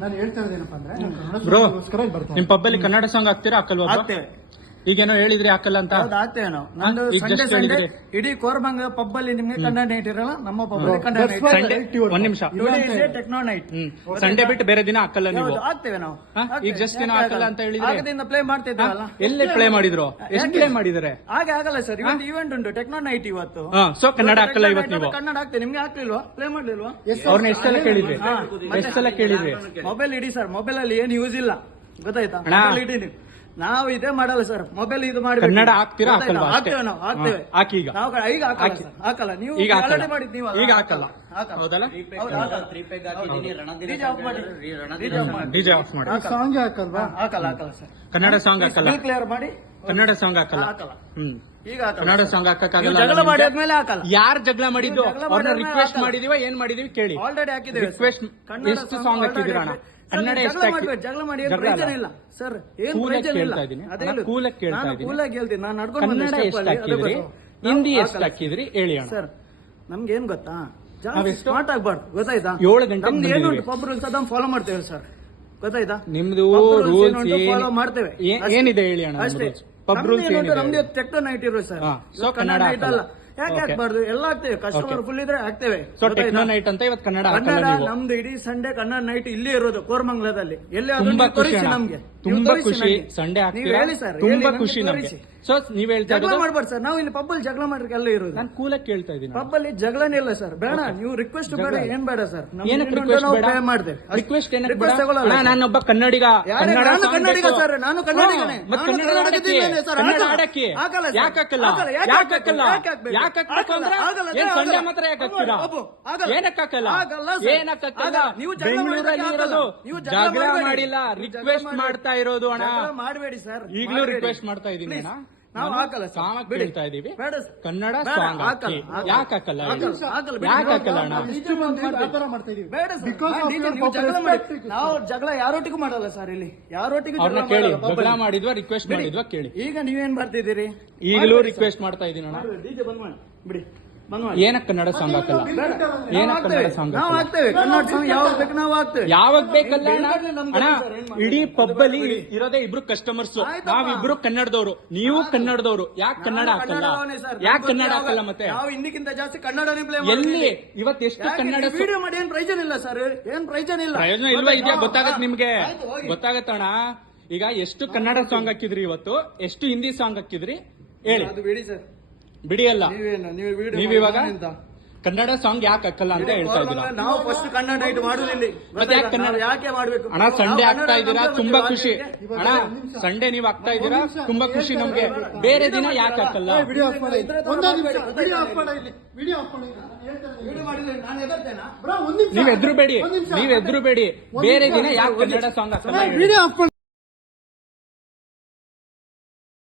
ನಾನು ಹೇಳ್ತಾ ಇರೋದೇನಪ್ಪ ಅಂದ್ರೆ ಬ್ರೋ ನಿಮ್ ಪಬ್ಬಲ್ಲಿ ಕನ್ನಡ ಸಾಂಗ್ ಹಾಕ್ತೀರಾ ಹಾಕಲ್ವಾ? ಹಾಕ್ತೇವೆ. ಈಗೇನೋ ಹೇಳಿದ್ರಿ ಹಾಕಲ್ಲ ಅಂತ. ಹಾಕ್ತೇವೆ ನಾವು. ನಂದು ಸಂಡೇ ಸಂಡೇ ಇಡೀ ಕೋರಮಂಗಲ ಪಬ್ ಅಲ್ಲಿ ನಿಮ್ಗೆ ಕನ್ನಡ ನೈಟ್ ಇರಲ್ಲ, ನಮ್ಮ ಪಬ್ ಅಲ್ಲಿ ಕನ್ನಡ ನೈಟ್. ಸಂಡೇ ಒಂದ್ ನಿಮಿಷ, ಟೆಕ್ನೋ ನೈಟ್. ಸಂಡೇ ಬಿಟ್ಟು ಬೇರೆ ದಿನ ಹಾಕಲ್ಲ ನೀವು? ಹಾಕ್ತೇವೆ ನಾವು. ಈಗ ಜಸ್ಟ್ ದಿನ ಹಾಕಲ್ಲ ಅಂತ ಹೇಳಿದ್ರೆ ಆಗದಿಂದ ಪ್ಲೇ ಮಾಡ್ತಿದ್ದೇವಲ್ಲ. ಎಲ್ಲಿ ಪ್ಲೇ ಮಾಡಿದ್ರು? ಎಷ್ಟು ಪ್ಲೇ ಮಾಡಿದಾರೆ? ಹಾಗೆ ಆಗಲ್ಲ ಸರ್, ಇವತ್ತು ಇವೆಂಟ್ ಉಂಟು ಟೆಕ್ನೋ ನೈಟ್ ಇವತ್ತು. ಸೊ ಕನ್ನಡ ಹಾಕಲ್ಲ ಇವತ್ತು ನೀವು? ಕನ್ನಡ ಹಾಕ್ತೇವೆ. ನಿಮ್ಗೆ ಹಾಕ್ಲಿಲ್ವಾ? ಪ್ಲೇ ಮಾಡ್ಲಿಲ್ವಾ? ಅವ್ರನ್ನ ಎಷ್ಟು ಸಲ ಕೇಳಿದ್ರಿ? ಎಷ್ಟು ಸಲ ಕೇಳಿದ್ರಿ? ಮೊಬೈಲ್ ಇಡಿ ಸರ್, ಮೊಬೈಲ್ ಅಲ್ಲಿ ಏನು ಯೂಸ್ ಇಲ್ಲ, ಗೊತ್ತಾಯ್ತಾ? ಇಡಿ ನೀವು. ನಾವು ಇದೇ ಮಾಡಲ್ಲ ಸರ್, ಮೊಬೈಲ್ ಇದು ಮಾಡಿ ಕನ್ನಡ ಹಾಕ್ತೀರಾ ಹಾಕಲ್ವಾ? ಹಾಕ್ತೇವೆ ನಾವು, ಹಾಕ್ತೇವೆ. ಹಾಕಿ ಈಗ ನಾವು ಈಗ ಹಾಕಲ್ಲ ಸರ್, ಹಾಕಲ್ಲ. ನೀವು ಈಗ ಹಾಕಲ್ಲ, ಮಾಡಿದ್ ನೀವು ಈಗ ಹಾಕಲ್ಲ ಹೌದಲ್ಲ? ಡಿಜೆ ಆಫ್ ಮಾಡಿ ಸಾಂಗ್ ಹಾಕಲ್ವಾ? ಹಾಕಲ್ಲ ಹಾಕಲ್ಲ ಸರ್. ಕನ್ನಡ ಸಾಂಗ್ ಹಾಕಲ್ಲ, ಕ್ಲಿಯರ್ ಮಾಡಿ. ಕನ್ನಡ ಸಾಂಗ್ ಹಾಕಲ್ಲ. ಹಾಕಲ್ಲ ಈಗ ಕನ್ನಡ ಸಾಂಗ್ ಹಾಕಕ್ಕಾಗಲ್ಲ. ಜಗಳ ಮಾಡಿದ್ಮೇಲೆ ಹಾಕಲ್ಲ. ಯಾರು ಜಗಳ ಮಾಡಿದ್ದು? ಅವ್ರನ್ನ ರಿಕ್ವೆಸ್ಟ್ ಮಾಡಿದೀವ, ಏನ್ ಮಾಡಿದೀವಿ ಕೇಳಿ. ಆಲ್ರೆಡಿ ಹಾಕಿದ್ದೇವೆ. ರಿಕ್ವೆಸ್ಟ್ ಎಷ್ಟು ಸಾಂಗ್ ಹಾಕಿದಿರೋಣ? ಕನ್ನಡ ಎಷ್ಟು ಜಗಳ ಮಾಡಿ ಏನು ಪ್ರಯೋಜನ ಇಲ್ಲ ಸರ್, ಏನು ಪ್ರಯೋಜನ ಇಲ್ಲ. ಕೂಲಕ್ಕೆ ಕೇಳ್ತಾ ಇದ್ದೀನಿ, ಕೂಲಾಗಿ ಹೇಳ್ತೀನಿ ನಾನು. ನಡ್ಕೊಂಡು ಕನ್ನಡ ಎಷ್ಟು ಹಾಕಿದ್ರಿ, ಹಿಂದಿ ಎಷ್ಟು ಹಾಕಿದ್ರಿ ಹೇಳಿ ಅಣ್ಣ. ಸರ್ ನಮ್ಗೆ ಏನ್ ಗೊತ್ತಾ, ಜಾಸ್ತಿ ಸ್ಮಾರ್ಟ್ ಆಗ್ಬಾರ್ದು, ಗೊತ್ತಾಯ್ತಾ? 7 ಗಂಟೆ ನಮ್ದು ಏನು ಪಬ್ ರೂಲ್ಸ್ ಅದನ್ನ ಫಾಲೋ ಮಾಡ್ತೇವೆ ಸರ್, ಗೊತ್ತಾಯ್ತಾ? ನಿಮ್ದು ರೂಲ್ಸ್ ಫಾಲೋ ಮಾಡ್ತೇವೆ. ಏನಿದೆ ಹೇಳಿ ಅಣ್ಣ? ಅಷ್ಟೇ. ಪಬ್ ರೂಲ್ಸ್ ನಮ್ದು ಟೆಕ್ನೋ ನೈಟ್ ಇರೋ ಸರ್, ಕನ್ನಡ ನೈಟ್ ಅಲ್ಲ. ಯಾಕೆ ಹಾಕ್ಬಾರ್ದು? ಎಲ್ಲ ಹಾಕ್ತೇವೆ, ಕಸ್ಟಮರ್ ಫುಲ್ ಇದ್ರೆ ಹಾಕ್ತೇವೆ. ಟೆಕ್ನೋ ನೈಟ್ ಅಂತ ಇವತ್ತು ಕನ್ನಡ ನಮ್ದು ಇಡೀ ಸಂಡೇ ಕನ್ನಡ ನೈಟ್ ಇಲ್ಲೇ ಇರೋದು ಕೋರಮಂಗಲದಲ್ಲಿ. ಎಲ್ಲಿ ತುಂಬಾ ಖುಷಿ, ನಮ್ಗೆ ತುಂಬಾ ಖುಷಿ. ಸಂಡೇ ಆಗ್ತೀರಾ, ತುಂಬಾ ಖುಷಿ ನಮ್ಗೆ. ಸೊ ನೀವ್ ಹೇಳ್ತಾ ಜಗಳ ಮಾಡ್ಬಾರ್ದು ಸರ್, ನಾವು ಇಲ್ಲಿ ಪಬ್ಬಲ್ಲಿ ಜಗಳ ಮಾಡ್ಲಿಕ್ಕೆ ಎಲ್ಲ ಇರೋದು. ನಾನು ಕೂಲಕ್ಕೆ ಕೇಳ್ತಾ ಇದ್ದೀನಿ. ಪಬ್ಬಲ್ಲಿ ಜಗಳನೇ ಇಲ್ಲ ಸರ್, ಬೇಡ ನೀವು ರಿಕ್ವೆಸ್ಟ್ ಬೇಡ, ಏನ್ ಬೇಡ ಸರ್. ಏನಕ್ಕೆ ರಿಕ್ವೆಸ್ಟ್ ಬೇಡ? ರಿಕ್ವೆಸ್ಟ್ ಏನಕ್ಕೆ ಬೇಡ? ನಾನೊಬ್ಬ ಕನ್ನಡಿಗ, ಕನ್ನಡಿಗ ಸರ್, ನಾನು ಕನ್ನಡಿಗನೇ. ಕನ್ನಡ ಆಡಕ್ಕೆ ಯಾಕೆ ಹಾಕಲ್ಲ? ಯಾಕೆ ಹಾಕಲ್ಲ? ಯಾಕೆ ಹಾಕ್ಬೇಕು ಅಂದ್ರೆ ಸಂಡೇ ಮಾತ್ರ ಯಾಕೆ ಹಾಕ್ತೀರಾ? ಏನಕ್ಕೆ ಹಾಕಲ್ಲ? ಏನಕ್ಕೆ ಹಾಕಲ್ಲ? ಬೆಂಗಳೂರಲ್ಲಿ ಇರೋದು ಜಗಳ ಮಾಡಿಲ್ಲ, ರಿಕ್ವೆಸ್ಟ್ ಮಾಡ್ತಾ ಇರೋದು ಅಣ್ಣ. ಮಾಡಬೇಡಿ ಸರ್, ಈಗಲೂ ರಿಕ್ವೆಸ್ಟ್ ಮಾಡ್ತಾ ಇದ್ದೀನಿ ಅಣ್ಣ. ನಾವು ಹಾಕಲ್ಲ ಸಾಂಗ್ ಕೇಳ್ತಾ ಇದೀವಿ, ಕನ್ನಡ ಬೇಡ, ಸಾಂಗ್ ಹಾಕಲ್ಲ. ಯಾಕೆ ಹಾಕಲ್ಲ? ಹಾಕಲ್ಲ, ಯಾಕೆ ಹಾಕಲ್ಲ ಅಣ್ಣ? ವ್ಯಾಪಾರ ಮಾಡ್ತಾ ಇದೀವಿ. ಬೇಡ ಸರ್, ನೀವು ಜಗಳ ಮಾಡಿ. ನಾವು ಜಗಳ ಯಾರೊಟ್ಟಿಗೂ ಮಾಡಲ್ಲ ಸರ್, ಇಲ್ಲಿ ಯಾರೊಟ್ಟಿಗೂ ಅವ್ರನ್ನ ಕೇಳಿ, ಜಗಳ ಮಾಡಿದ್ವಾ ರಿಕ್ವೆಸ್ಟ್ ಮಾಡಿದ್ವಾ ಕೇಳಿ. ಈಗ ನೀವೇನ್ ಮಾಡ್ತಿದ್ದೀರಿ? ಈಗಲೂ ರಿಕ್ವೆಸ್ಟ್ ಮಾಡ್ತಾ ಇದೀನಿ ಅಣ್ಣ. ಡಿಜೆ ಬಂದ್ ಮಾಡಿ ಬಿಡಿ. ಏನಕ್ಕೆ ಕನ್ನಡ ಸಾಂಗ್ ಹಾಕಲ್ಲ? ಏನಕ್ಕೆ ಕನ್ನಡ ಸಾಂಗ್ ನಾವು ಹಾಕ್ತೇವೆ, ಕನ್ನಡ ಸಾಂಗ್ ಯಾವಾಗ ಬೇಕು ನಾವು ಹಾಕ್ತೇವೆ. ಯಾವಾಗ ಬೇಕಲ್ಲ ಅಣ್ಣ. ಇಡೀ ಪಬ್ಬಲ್ಲಿ ಇರೋದೇ ಇಬ್ರು ಕಸ್ಟಮರ್ಸ್, ನಾವಿಬ್ರು ಕನ್ನಡದವರು, ನೀವು ಕನ್ನಡದವರು. ಯಾಕೆ ಕನ್ನಡ ಹಾಕಲ್ಲ? ಯಾಕೆ ಕನ್ನಡ ಹಾಕಲ್ಲ? ಮತ್ತೆ ನಾವು ಹಿಂದಿಕ್ಕಿಂತ ಜಾಸ್ತಿ ಕನ್ನಡನೇ ಪ್ಲೇ ಎಲ್ಲಿ ಇವತ್ತು ಎಷ್ಟು ಕನ್ನಡ ವಿಡಿಯೋ ಮಾಡಿ ಏನ್ ಪ್ರಯೋಜನ ಇಲ್ಲ ಸರ್, ಏನ್ ಪ್ರಯೋಜನ ಇಲ್ಲ. ಪ್ರಯೋಜನ ಇಲ್ವಾ? ಇದೆಯಾ ಗೊತ್ತಾಗತ್ ನಿಮ್ಗೆ, ಗೊತ್ತಾಗತ್ತಣ್ಣ. ಈಗ ಎಷ್ಟು ಕನ್ನಡ ಸಾಂಗ್ ಹಾಕಿದ್ರಿ ಇವತ್ತು, ಎಷ್ಟು ಹಿಂದಿ ಸಾಂಗ್ ಹಾಕಿದ್ರಿ ಹೇಳಿ. ಅದು ಬಿಡಿ ಸರ್, ಬಿಡಿ ಅಲ್ಲ. ನೀವು ಇವಾಗ ಕನ್ನಡ ಸಾಂಗ್ ಯಾಕೆ ಹಾಕಲ್ಲ ಅಂತ ಹೇಳ್ತಾ ಇದ್ದೀರಾ? ನಾವು ಫಸ್ಟ್ ಕನ್ನಡ ನೈಟ್ ಮಾಡುದಿಲ್ಲ. ಮತ್ತೆ ಯಾಕೆ ಕನ್ನಡ ಯಾಕೆ ಮಾಡ್ಬೇಕು ಅಣ್ಣ? ಸಂಡೇ ಆಗ್ತಾ ಇದ್ದೀರಾ, ತುಂಬಾ ಖುಷಿ ಅಣ್ಣ. ಸಂಡೇ ನೀವು ಆಗ್ತಾ ಇದ್ದೀರಾ, ತುಂಬಾ ಖುಷಿ ನಮ್ಗೆ. ಬೇರೆ ದಿನ ಯಾಕೆ ಹಾಕಲ್ಲ? ವಿಡಿಯೋ ಆಫ್ ಮಾಡಿ, ವಿಡಿಯೋ ಆಫ್ ಮಾಡಿ, ವಿಡಿಯೋ ಆಫ್ ಮಾಡಿ. ನೀವ್ ಎದ್ರು ಬೇಡಿ, ಬೇರೆ ದಿನ ಯಾಕೆ ಕನ್ನಡ ಸಾಂಗ್ ಹಾಕಲ್ಲ? ವಿಡಿಯೋ ಆಫ್ ಮಾಡಿ.